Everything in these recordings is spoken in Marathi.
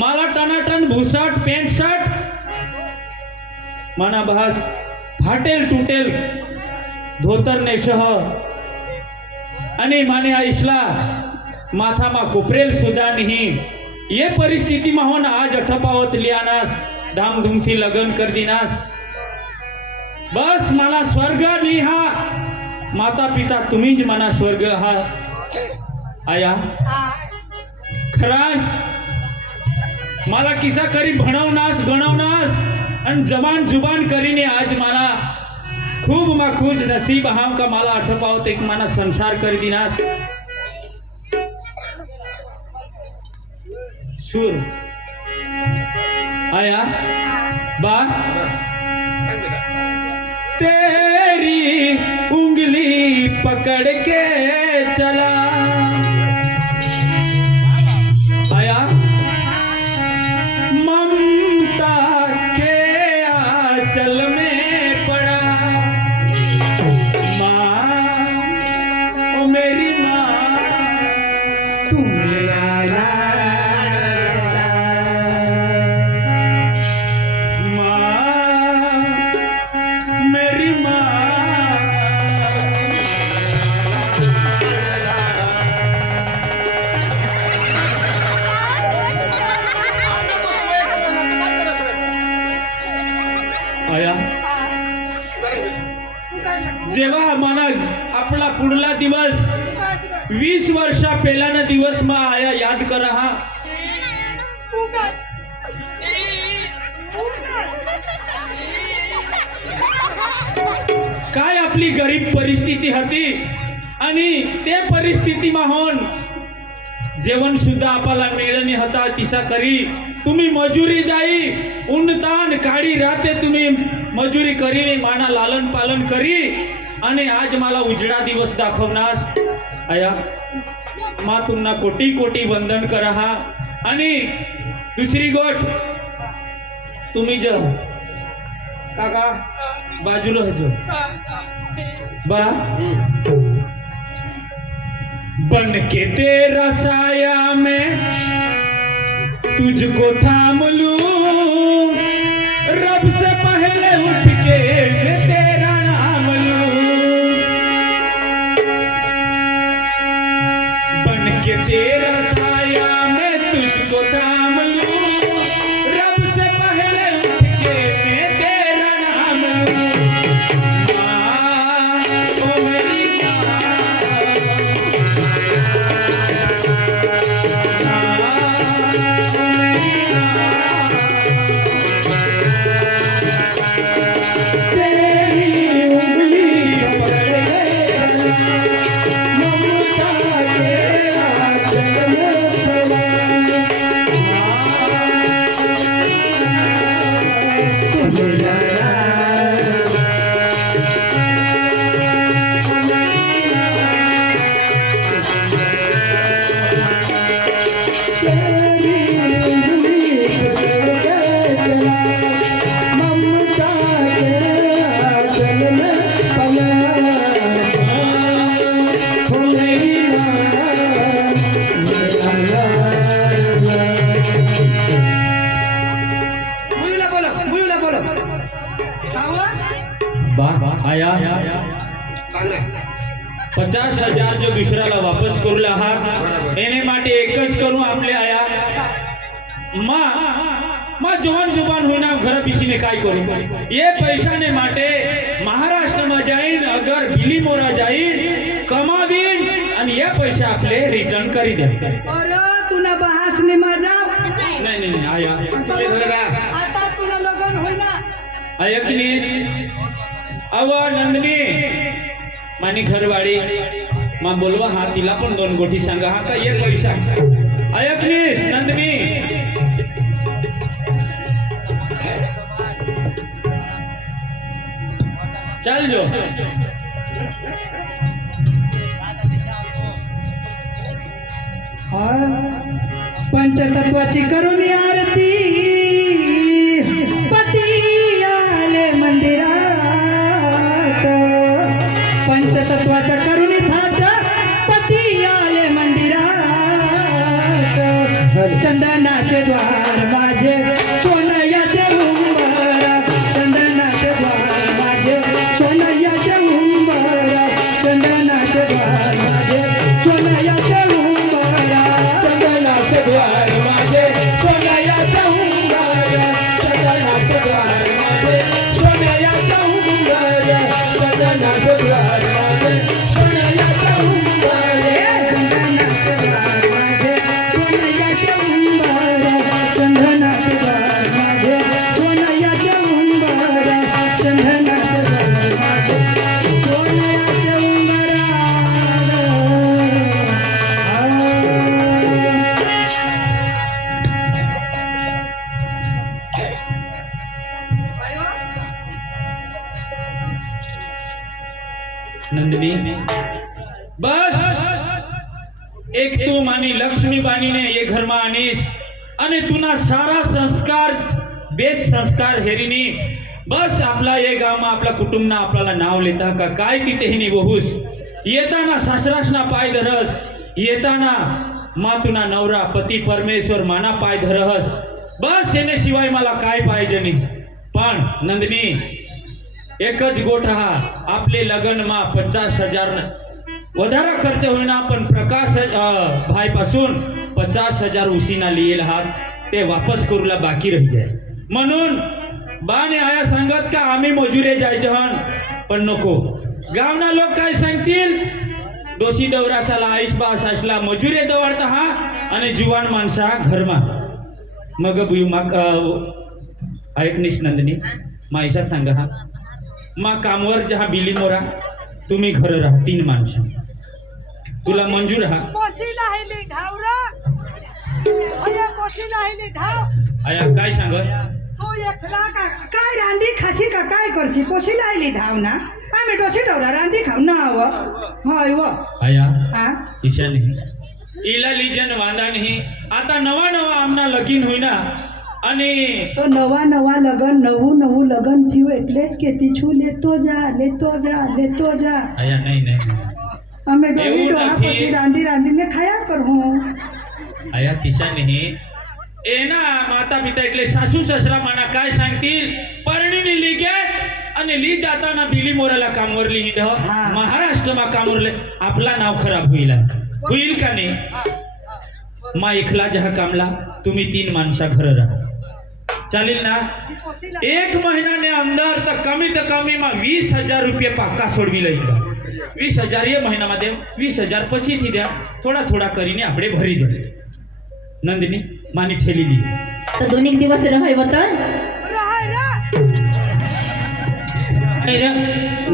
मला टनाटन भुसाट पॅन्ट शर्ट मना भास फाटेल तुटेल धोतर नेशह आणि माने आईशला माथामा कोपरेल सुद्धा नहीं ये परिस्थिति में होना आज अठपावत लियानास धामधूम थी लगन कर दीनास बस मला स्वर्ग नहीं हा माता पिता तुम्ही ज मना स्वर्ग हा आया खरांच मला किसा करी भणवनास गणवनास आणि जबान जुबान करीने आज मला खूब मखूज नसीब हम का माला अठपावत एक माना संसार कर दिनास सुर आया बा तेरी उंगली पकड़ के चला आया ममता के आंचल में पड़ा माँ ओ मेरी माँ तू मेरा लाडला माँ मेरी माँ आया जेव्हा मला आपला पुढला दिवस 20 वर्षा पहिल्याना दिवस मा आया याद करा हा काय आपली गरीब परिस्थिती होती आणि ते परिस्थिती होऊन जेवण सुद्धा आपल्याला मिळणे होता तिसा करी तुम्ही मजुरी जाई उन्नतान काढी राहते तुम्ही मजुरी करीने माना लालन पालन करी आणि आज मला उजडा दिवस दाखवनास आया मा तुम्हाला कोटी कोटी वंदन करा हा आणि दुसरी गोष्ट तुम्ही ज काका बाजूला हजो बा बन के तेरा साया में तुझको थाम लूं रब से पहले उठ के मैं तेरा नाम लूं बन के तेरा साया में तुझको थाम लूं रब से पहले उठ के मैं तेरा नाम लूं माँ ओ मेरी आया 50,000 जो दुसऱ्याला वापस करू आहात एने माटे एकच करू आपले आया मा जवान जुबान होना घर पिसीने काय करू ये पैसा ने माटे महाराष्ट्र में जाईन अगर बिली मोरा जाईन कमावीन आणि ये पैसा आपले रिटर्न करी दे अरे तुला बहास ने मजा नाही नाही आया आता तुला लगन होईना ऐकली अव नंदनी मानी घरवाडी मा बोलवा हा तिला पण 2 गोटी सांगा हा का एक पैसा ऐकली नंदनी चल जो पंचतत्वाची करून आरती पती आले मंदिरात पंचतत्वाच्या करुणी थाट पती आले मंदिरात चंदनाचे द्वार माझे सोनयाचे उंबरा चंदनाचे द्वार माझे सोनयाचे उंबरा चंदनाचे द्वार माझे सोनयाचे उंबरा चंदनाचे द्वार माझे सोन्याच्या उंबरा चंदनाचे द्वार माझे सोन्याच्या उंबरा चंदनाचे द्वार माझे सोन्याच्या उंबरा चंदनाचे द्वार माझे सोनयाचे उंबरा चंदनाचे द्वार माझे सोनयाचे उंबरा नंदिनी बस एक तू मानी लक्ष्मीबानी ने ये घर में आनीस અને તુના સારા સંસ્કાર બેસ્ટ સંસ્કાર हेरिनी बस आपला ये गावમાં आपल्या कुटुंबना आपल्याला नाव लेता का काय की तेही बहुस येताना सासरासना पाय धरस येताना मातुना नवरा पती परमेश्वर माना पाय धरस बस એને સિવાય मला काय पाहिजे नाही पण नंदिनी एक ज गोठ हा आपले लग्न में 50,000 વધારા ખર્ચ होईना पण प्रकाश भाई पासून 50,000 उशीना लिहिल हात ते वापस करूला बाकी रही जाय म्हणून बाने आया सांगत का आम्ही मजुरे जायचं हन पण नको गावना लोक काय सांगतील डोशी डवरासाला आईसबा सासला मजुरे दवडता हा आणि जुवान माणसा घरमा मग बुई मग ऐकनीस नंदिनी माईसा सांगा हा मा कामवर जहा बिली मोरा तुम्ही घर राहा 3 माणसं तुला मंजूर हा पोशीला हेली धाव रा अया पोशीला हेली धाव आया काय सांगत तू एकला का काय रांदी खासी का काय करशी पोशीला हेली धाव ना आम्ही डोशी डवरा रांदी खाऊ ना आव होय व आया हा ईशा नहीं इला लीजन वांदा नहीं आता नवा नवा आमना लगीन होईना અને તો નવા નવા લગન નવું નવું લગન થયું એટલે જ કેતી છું લેતો જા લેતો જા લેતો જા આયા નહીં નહીં અમે ડોહી એવું ડોહા નથી. પછી રાંધી રાંધીને ખાયા કરહું આયા કિસ્સા નહીં એના માતા પિતા એટલે સાસુ સસરા માના काय सांगतील परणीने लिगे અને ली जाताना बिली मोराला कामवर लिही दो हा. महाराष्ट्रमा कामवरले आपला नाव खराब होईल का नाही मा एकला जहा कामला तुम्ही 3 माणसा घर राहा चालेल ना 1 महीना ने अंदर तर कमी में 20,000 रुपये पाक्का सोडवी लई 20,000 ये महीना मध्ये 20,000 પછી થી द्या थोड़ा थोड़ा કરીને આપણે ભરી દે नंदिनी मानी ठेली ली तो 2 दिवस रहाय वतन રાય રા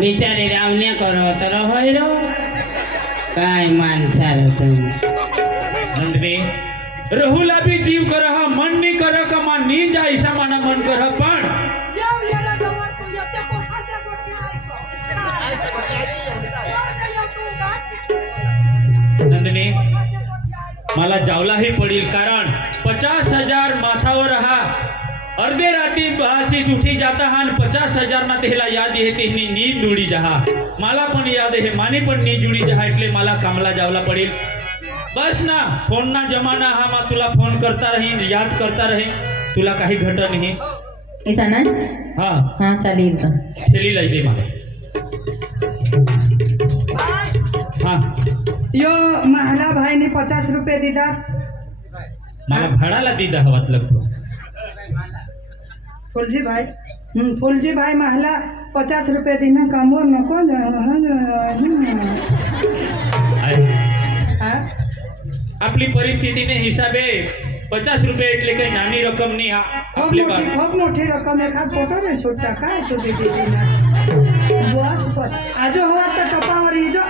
बिचारी रावण्या करो तर होय रो काय माणसाला तुम्ही नंदिनी रहुला भी जीव करह मन नहीं कर का मान नहीं जा ऐसा माना मन करह पण येव याला डोवर तू येते पोसासे गोटी ऐको नंदिनी मला जावलाही पडील कारण 50,000 माथावर हा अर्धे राती बहासीस उठी जाता हा 50,000 ना तेला याद येते ही नींद जुडी जहा मला पण याद आहे मानी पण नींद जुडी जहा એટલે मला कामला जावला पडेल बस ना फोन ना जमाना हा मा तुला फोन करता रही याद करता रही तुला काही घट नाही ऐसा ना हा हाँ चालेल तर थैली लाई दे मला हा यो महला भाईने 50 रुपये दिदात मला भाडाला दिदा हवात लगतो फुलजी भाई फुलजी भाई महला 50 रुपये दिना कामवर नको हा आपली परिस्थितीने हिसाबे 50 रुपये એટલે કઈ નાની રકમ નહીં આ આપલે खूप मोठी रक्कम एखाद फोटो रे सुट्टा काय तू दिदीना बस बस आजो हो आता टपावर इजो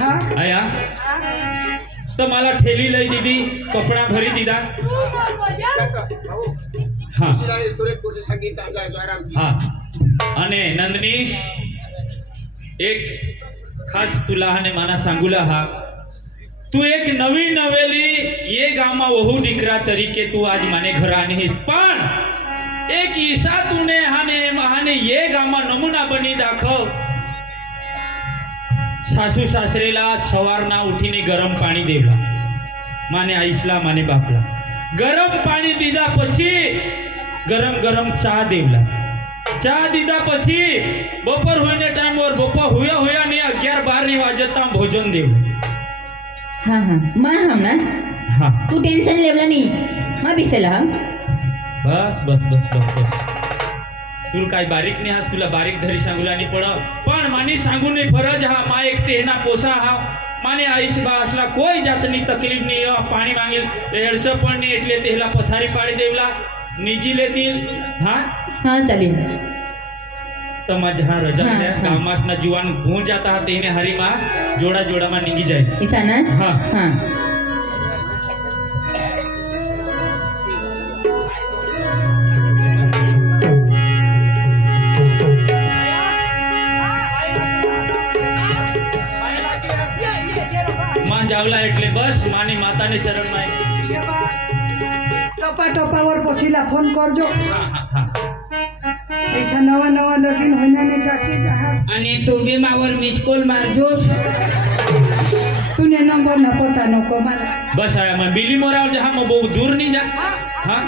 हा आया तो मला ठेली लई दीदी कपडा भरी दीदा हा हा અને નંદની એક खास तुला અને માના सांगूला हा तू एक नवी नवेली ये गामा वहू दीकरा तरीके तू आज माने घर आणीस पण एक ईसा तूने हाने महाने ये गामा नमुना बनी दाखव सासू सासरेला सवाરના ઉઠીને ગરમ પાણી દેવલા, માને આઈશલા માને બાપલા. ગરમ પાણી દીધા પછી ગરમ ગરમ ચા દેવલા. ચા દીધા પછી બપોર હોઈને ટાઈમ ઓર બપોર હોયા હોયા ને 11-12 વાજતા ભોજન દેવलं. हा हा मा हम ना હા तू टेन्शन लेवला नाही मा बिसेला हा बस बस बस बस बस. तुला काय बारीक नाही हास, तुला बारीक धरी सांगूला नाही पड, पण मानी सांगू नाही फरज हा. मा एक ते ना पोसा हा माने आईश बा असला કોઈ જાતની તકલીફ નહીં. પાણી માંગેલ રેડસ પણ નહીં એટલે તેલા પથારી પાડી દેવલા નીજી લેતી. હા हा चालेल. તમા જहाँ રજા હા, ને હા. ગામમાં જુવાન ભૂં જાતા હતા એને હરીમાં જોડા જોડામાં નીંગી જાય. ऐसा ना हाँ. हाँ માં જાવલા એટલે બસ માની માતાની શરણમાં ટપા ટપાवर પોછીલા ફોન કરજો. હા હા હા. પૈસા નવા નવા લગીન હોઈને ને ટાકી જહાજ. અને તું બી માવર મિસ કોલ મારજો. તુને નંબર ના પતા નો કમાલા. બસ આયા માં બીલી મોરાવ જहाँ માં બહુ दूर नहीं जा. हाँ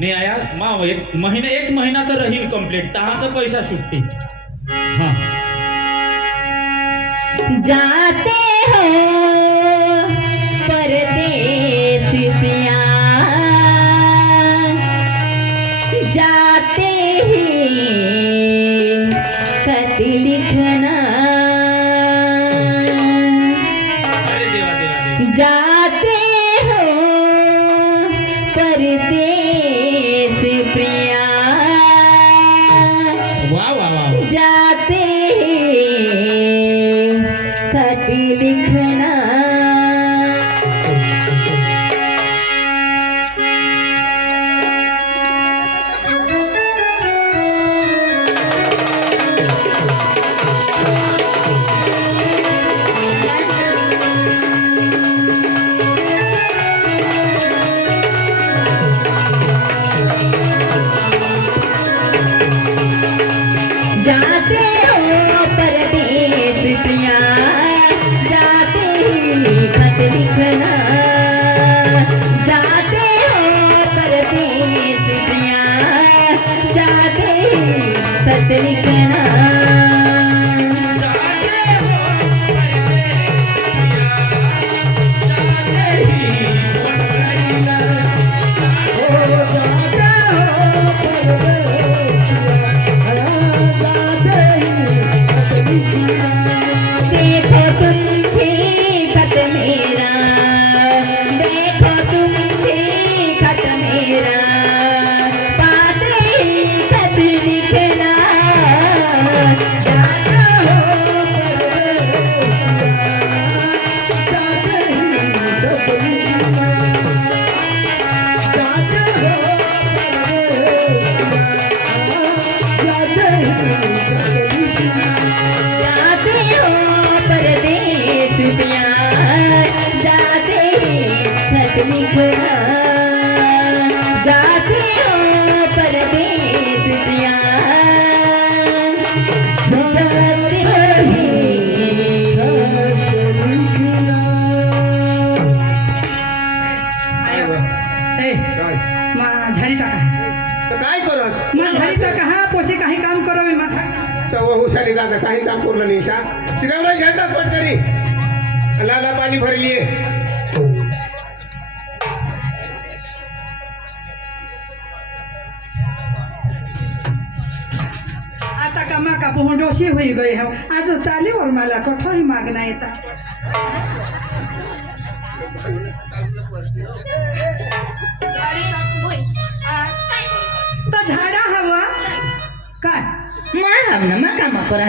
नहीं आया माँ एक महीना तो रही कंप्लीट तहाँ तो पैसा छुट्टी. हाँ जाते हो परदेस पिया जाते ही खत लिखना अरे देवा देवा देवा. जाते हो परदेस प्रिया वाह वाह वाह. जाते खत लिखना जाते हो परदेस प्रिया जाते ही खत लिखना जाते हो परदेस प्रिया जाते ही खत लिखना देखो तुम भी खत मेरा देखो तुम भी खत मेरा पाते ही खत लिखना जाता हो जाते ही खत लिखना जाते हो जाते ही जाते हो परदेस पिया जाते ही खत लिखना जाते हो परदेस पिया जाते ही ए मा झाडी टाका. तर काय करस मा झाडी टाका. हा पोसे काही काम करो मी माथा. तर वो हुशारी दादा काही काम करलं नाही सा श्रीरामला घेतात पटकरी लाला पाणी भरलीये. आता का मा का डोशी होई गई हो. आज चाली और मला कठोही मागना येता. तर झाडा हवा काय मा हम ना मा कामा पर